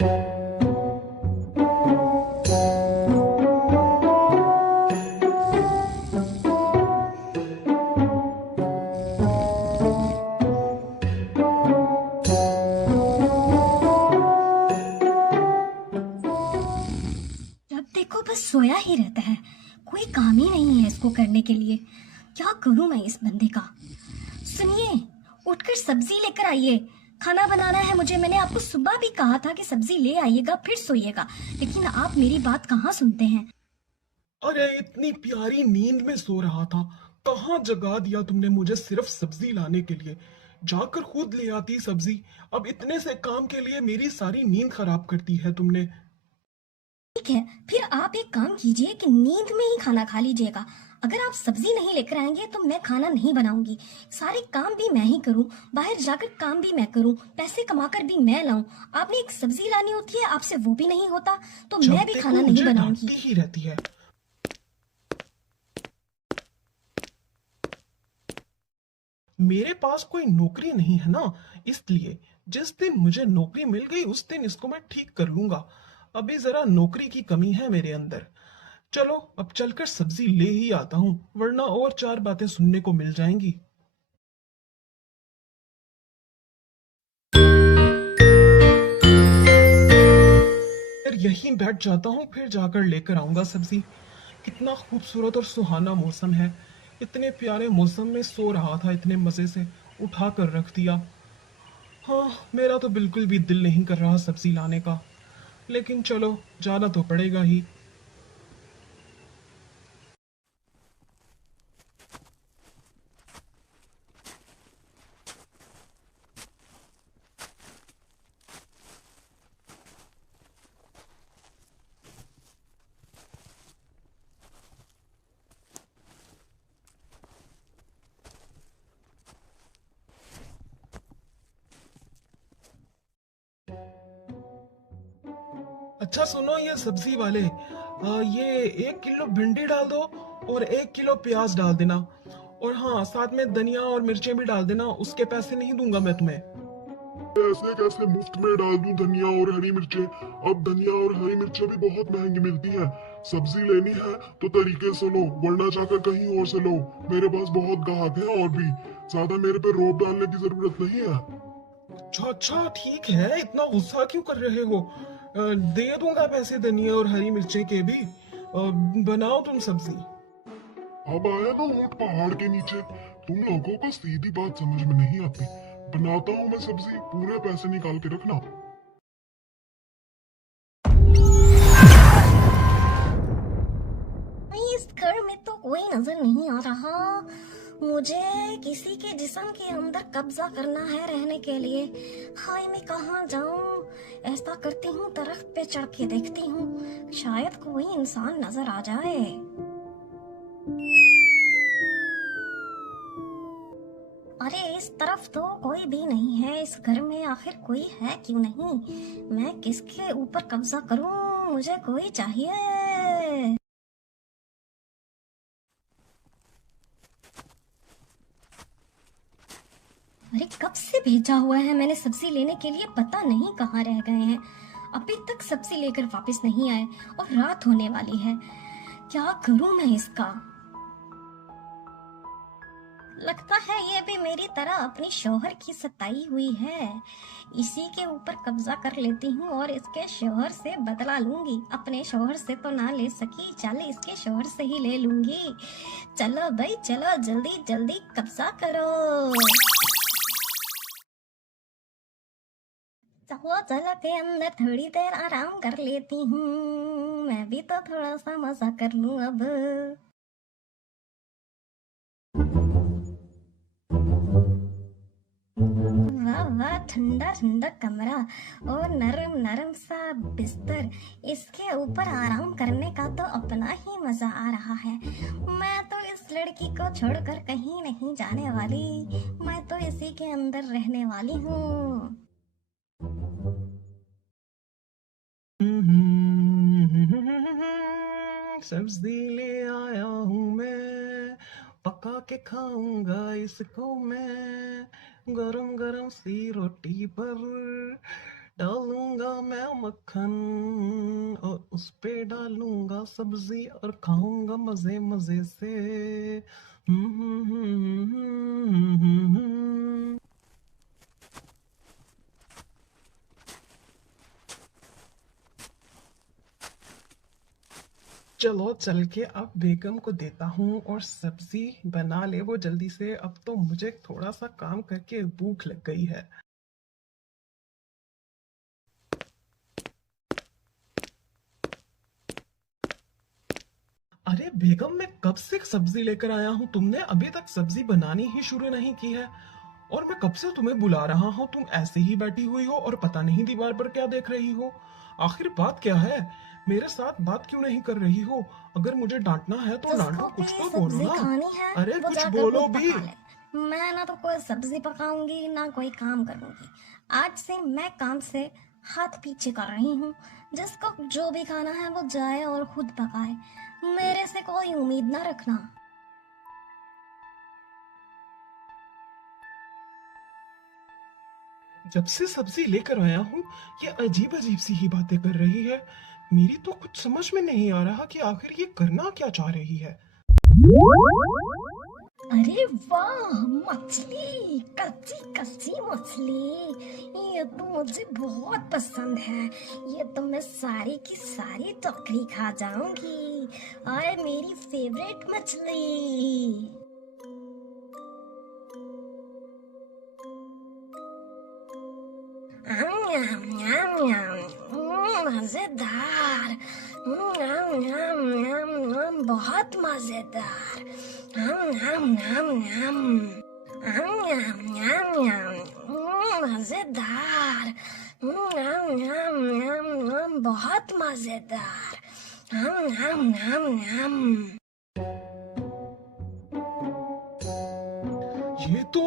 जब देखो बस सोया ही रहता है, कोई काम ही नहीं है इसको करने के लिए। क्या करूं मैं इस बंदे का। सुनिए, उठकर सब्जी लेकर आइए, खाना बनाना है मुझे। मैंने आपको सुबह भी कहा था कि सब्जी ले आइएगा फिर सोइएगा, लेकिन आप मेरी बात कहाँ सुनते हैं। अरे इतनी प्यारी नींद में सो रहा था, कहाँ जगा दिया तुमने मुझे सिर्फ सब्जी लाने के लिए। जाकर खुद ले आती सब्जी। अब इतने से काम के लिए मेरी सारी नींद खराब कर दी है तुमने। ठीक है, फिर आप एक काम कीजिए कि नींद में ही खाना खा लीजिएगा। अगर आप सब्जी नहीं लेकर आएंगे तो मैं खाना नहीं बनाऊंगी। सारे काम भी मैं ही करूं, बाहर जाकर काम भी मैं करूं, पैसे कमाकर भी मैं लाऊं। आपने एक सब्जी लानी होती है, आपसे वो भी नहीं होता, तो जब मैं भी देखो खाना नहीं मुझे बनाऊंगी। डांटती ही रहती है। मेरे पास कोई नौकरी नहीं है ना, इसलिए जिस दिन मुझे नौकरी मिल गई उस दिन इसको मैं ठीक कर लूंगा। अभी जरा नौकरी की कमी है मेरे अंदर। चलो अब चलकर सब्जी ले ही आता हूँ, वरना और चार बातें सुनने को मिल जाएंगी। फिर यहीं बैठ जाता हूँ, फिर जाकर लेकर आऊंगा सब्जी। कितना खूबसूरत और सुहाना मौसम है। इतने प्यारे मौसम में सो रहा था, इतने मजे से उठा कर रख दिया। हाँ, मेरा तो बिल्कुल भी दिल नहीं कर रहा सब्जी लाने का, लेकिन चलो जाना तो पड़ेगा ही। अच्छा सुनो ये सब्जी वाले, ये 1 किलो भिंडी डाल दो और 1 किलो प्याज डाल देना। और हाँ, साथ में धनिया और मिर्चें भी डाल देना, उसके पैसे नहीं दूंगा मैं तुम्हें। ऐसे कैसे मुफ्त में डाल दूं धनिया और हरी मिर्चें। अब धनिया और हरी मिर्चें भी बहुत महंगी मिलती हैं। सब्जी लेनी है तो तरीके से लो, वरना जाकर कहीं और से लो। मेरे पास बहुत ग्राहक हैं और भी। ज्यादा मेरे पे रोब डालने की जरूरत नहीं है। अच्छा अच्छा ठीक है, इतना गुस्सा क्यों कर रहे हो। दे दूंगा पैसे धनिया और हरी मिर्चें के भी। बनाओ तुम सब्जी। अब आया ना ऊंट पहाड़ के नीचे। तुम लोगों को सीधी बात समझ में नहीं आती। बनाता हूँ मैं सब्जी, पूरे पैसे निकाल के रखना। नहीं, इस घर में तो कोई नजर नहीं आ रहा। मुझे किसी के जिस्म के अंदर कब्जा करना है रहने के लिए। हाय, मैं कहाँ जाऊं। ऐसा करती हूँ, दरख्त पे चढ़ के देखती हूँ, शायद कोई इंसान नजर आ जाए। अरे इस तरफ तो कोई भी नहीं है। इस घर में आखिर कोई है क्यों नहीं। मैं किसके ऊपर कब्जा करूं, मुझे कोई चाहिए। अरे कब से भेजा हुआ है मैंने सब्जी लेने के लिए, पता नहीं कहाँ रह गए हैं। अभी तक सब्जी लेकर वापस नहीं आए और रात होने वाली है। क्या करूं मैं इसका। लगता है ये भी मेरी तरह अपनी शौहर की सताई हुई है। इसी के ऊपर कब्जा कर लेती हूँ और इसके शौहर से बदला लूंगी। अपने शौहर से तो ना ले सकी, चल इसके शौहर से ही ले लूंगी। चलो भाई चलो, जल्दी जल्दी कब्जा करो। चलो चलो के अंदर थोड़ी देर आराम कर लेती हूँ। मैं भी तो थोड़ा सा मजा कर लूं अब। वाह वाह, ठंडा ठंडा कमरा और नरम नरम सा बिस्तर। इसके ऊपर आराम करने का तो अपना ही मजा आ रहा है। मैं तो इस लड़की को छोड़कर कहीं नहीं जाने वाली। मैं तो इसी के अंदर रहने वाली हूँ। सब्जी ले आया हूँ मैं, पका के खाऊंगा इसको मैं, गरम गरम सी रोटी पर डालूंगा मैं मक्खन और उस पे डालूंगा सब्जी और खाऊंगा मजे मजे से। चलो चल के अब बेगम को देता हूँ और सब्जी बना ले वो जल्दी से। अब तो मुझे थोड़ा सा काम करके भूख लग गई है। अरे बेगम, मैं कब से सब्जी लेकर आया हूँ, तुमने अभी तक सब्जी बनानी ही शुरू नहीं की है। और मैं कब से तुम्हें बुला रहा हूँ, तुम ऐसे ही बैठी हुई हो और पता नहीं दीवार पर क्या देख रही हो। आखिर बात क्या है, मेरे साथ बात क्यों नहीं कर रही हो? अगर मुझे डांटना है तो डांटो, जिसको कुछ भी तो बोलो सब्जी ना। खानी है अरे वो कुछ जाकर बोलो खुद भी। पका ले। मैं ना तो कोई सब्जी पकाऊंगी ना कोई काम करूंगी। आज से मैं काम से हाथ पीछे कर रही हूँ। जिसको जो भी खाना है वो जाए और खुद पकाए। मेरे से कोई उम्मीद ना रखना। जब से सब्जी लेकर आया हूँ ये अजीब अजीब सी ही बातें कर रही है। मेरी तो कुछ समझ में नहीं आ रहा कि आखिर ये करना क्या चाह रही है। अरे वाह, मछली, कच्ची कच्ची मछली, ये तो मुझे बहुत पसंद है। ये तो मैं सारी की सारी टोकरी खा जाऊंगी। आए मेरी फेवरेट मछली। यम यम यम, मजेदार। यम यम यम यम, बहुत मजेदार। यम यम यम यम यम यम यम, मजेदार। यम यम यम यम, बहुत मजेदार। यम यम यम यम। ये तो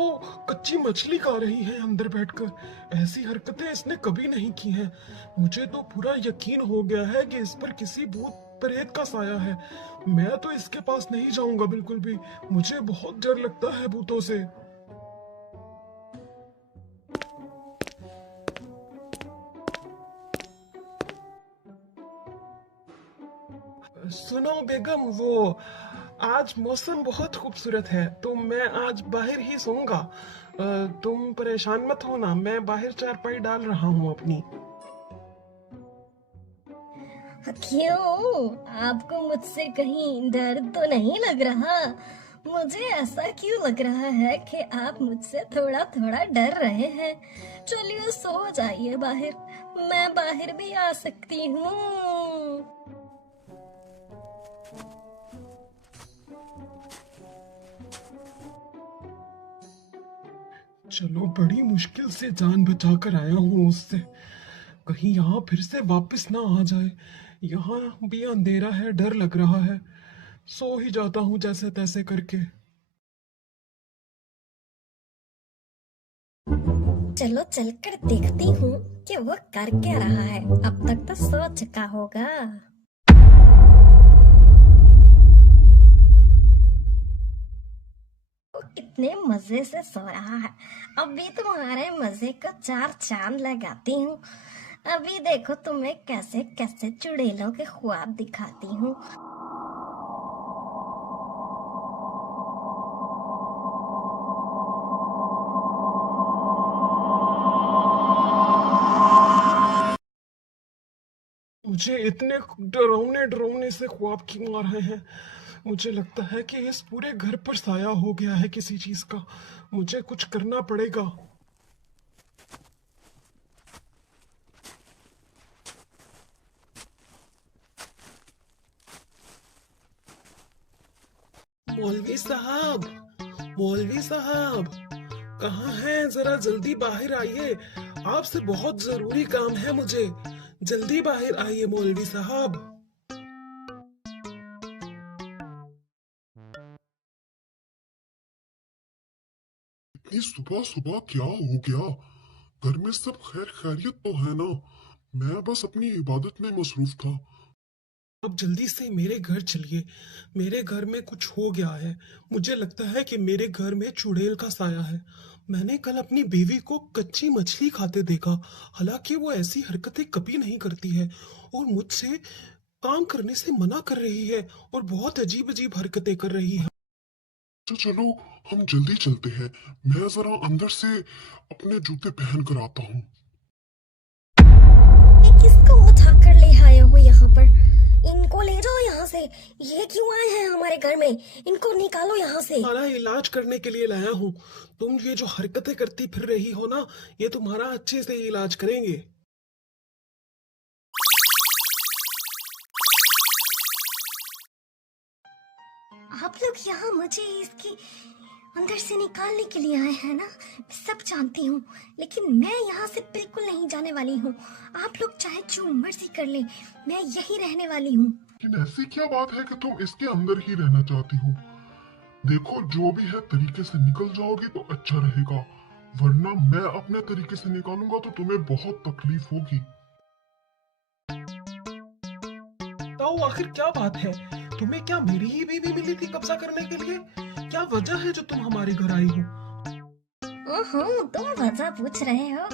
कच्ची मछली खा रही है अंदर बैठकर। ऐसी हरकतें इसने कभी नहीं की हैं। मुझे तो पूरा यकीन हो गया है कि इस पर किसी भूत प्रेत का साया है। मैं तो इसके पास नहीं जाऊंगा बिल्कुल भी। मुझे बहुत डर लगता है भूतों से। सुनो बेगम, वो आज मौसम बहुत खूबसूरत है तो मैं आज बाहर ही सोऊंगा। तुम परेशान मत होना, मैं बाहर चारपाई डाल रहा हूँ अपनी। क्यों, आपको मुझसे कहीं डर तो नहीं लग रहा? मुझे ऐसा क्यों लग रहा है कि आप मुझसे थोड़ा थोड़ा डर रहे हैं। चलिए सो जाइए बाहर, मैं बाहर भी आ सकती हूँ। चलो, बड़ी मुश्किल से जान बचा कर आया हूँ उससे। कहीं यहाँ फिर से वापस ना आ जाए। यहाँ भी अंधेरा है, डर लग रहा है। सो ही जाता हूँ जैसे तैसे करके। चलो चलकर देखती हूँ कि वो कर क्या रहा है। अब तक तो सो चुका होगा। वो कितने मजे से सो रहा है। अभी तुम्हारे मजे को चार चांद लगाती हूँ। अभी देखो तुम्हें कैसे कैसे चुड़ैलों के ख्वाब दिखाती हूँ। मुझे इतने डरावने डरावने से ख्वाब क्यों आ रहे हैं? मुझे लगता है कि इस पूरे घर पर साया हो गया है किसी चीज का। मुझे कुछ करना पड़ेगा। मौलवी साहब, मौलवी साहब, कहाँ हैं? जरा जल्दी बाहर आइए। आपसे बहुत जरूरी काम है मुझे। जल्दी बाहर आइए मौलवी साहब। इतनी सुबह सुबह क्या हो गया? घर में सब खैर खैरियत तो है ना? मैं बस अपनी इबादत में मसरूफ था। आप जल्दी से मेरे घर चलिए। मेरे घर में कुछ हो गया है। मुझे लगता है कि मेरे घर में चुड़ैल का साया है। मैंने कल अपनी बीवी को कच्ची मछली खाते देखा। हालांकि वो ऐसी हरकतें कभी नहीं करती है और मुझसे काम करने से मना कर रही है और बहुत अजीब अजीब हरकतें कर रही है। तो चलो हम जल्दी चलते हैं। मैं जरा अंदर से अपने जूते पहन कर आता हूँ। ये किसको उठा कर ले आए हो यहाँ पर? इनको ले जाओ यहाँ से। ये क्यों आए हैं हमारे घर में? इनको निकालो यहाँ से। तुम्हारा इलाज करने के लिए लाया हूँ। तुम ये जो हरकतें करती फिर रही हो ना, ये तुम्हारा अच्छे से इलाज करेंगे। आप लोग यहाँ मुझे इसके अंदर से निकालने के लिए आए हैं ना? मैं सब जानती हूँ, लेकिन मैं यहाँ से बिल्कुल नहीं जाने वाली हूँ। आप लोग चाहे जो मर्जी कर लें, मैं यही रहने वाली हूँ। लेकिन ऐसी क्या बात है कि तुम इसके अंदर ही रहना चाहती हो? देखो, जो भी है तरीके से निकल जाओगी तो अच्छा रहेगा, वरना मैं अपने तरीके से निकालूंगा तो तुम्हें बहुत तकलीफ होगी। बताओ आखिर क्या बात है? तुम्हें क्या मेरी ही बीवी मिली थी कब्जा करने के लिए? क्या वजह है जो तुम हमारे घर आई हो? ओहो, तुम वजह पूछ रहे हो?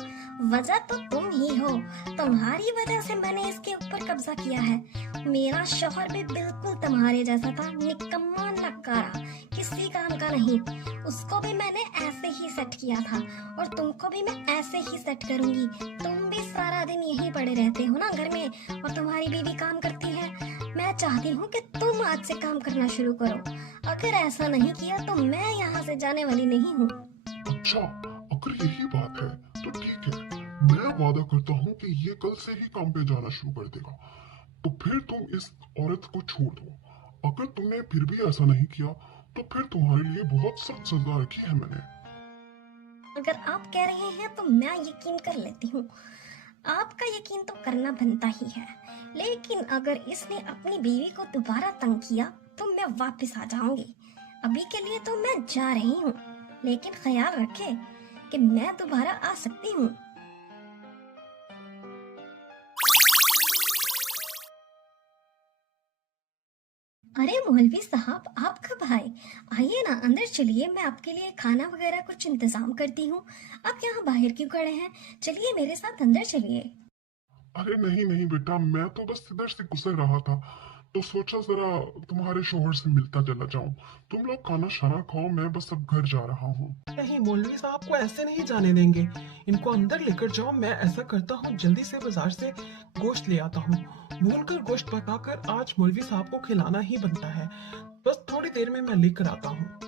वजह तो तुम ही हो। तुम्हारी वजह से मैंने इसके ऊपर कब्जा किया है। मेरा शौहर भी बिल्कुल तुम्हारे जैसा था, निकम्मा नकारा, किसी काम का नहीं। उसको भी मैंने ऐसे ही सेट किया था और तुमको भी मैं ऐसे ही सेट करूंगी। तुम भी सारा दिन यहीं पड़े रहते हो ना घर में, और तुम्हारी बीवी काम करती है। मैं चाहती हूँ कि तुम आज से काम करना शुरू करो। अगर ऐसा नहीं किया तो मैं यहाँ से जाने वाली नहीं हूँ। अच्छा, अगर यही बात है तो ठीक है। मैं वादा करता हूँ कि ये कल से ही काम पे जाना शुरू कर देगा। तो फिर तुम इस औरत को छोड़ दो। अगर तुमने फिर भी ऐसा नहीं किया तो फिर तुम्हारे लिए बहुत सख्त सजा रखी है मैंने। अगर आप कह रहे हैं तो मैं यकीन कर लेती हूँ। आपका यकीन तो करना बनता ही है, लेकिन अगर इसने अपनी बीवी को दोबारा तंग किया तो मैं वापस आ जाऊंगी। अभी के लिए तो मैं जा रही हूँ, लेकिन ख्याल रखें कि मैं दोबारा आ सकती हूँ। अरे मौलवी साहब, आप कब आए? आइए ना, अंदर चलिए, मैं आपके लिए खाना वगैरह कुछ इंतजाम करती हूँ। आप यहाँ बाहर क्यों खड़े हैं? चलिए मेरे साथ अंदर चलिए। अरे नहीं नहीं बेटा, मैं तो बस इधर से गुजर रहा था तो सोचा जरा तुम्हारे शोहर से मिलता चला जाऊं। तुम लोग खाना शाना खाओ, मैं बस अब घर जा रहा हूँ। नहीं, मौलवी साहब को ऐसे नहीं जाने देंगे। इनको अंदर लेकर जाओ। मैं ऐसा करता हूँ, जल्दी से बाजार से गोश्त ले आता हूँ। भूनकर गोश्त पकाकर आज मौलवी साहब को खिलाना ही बनता है। बस थोड़ी देर में मैं लेकर आता हूँ।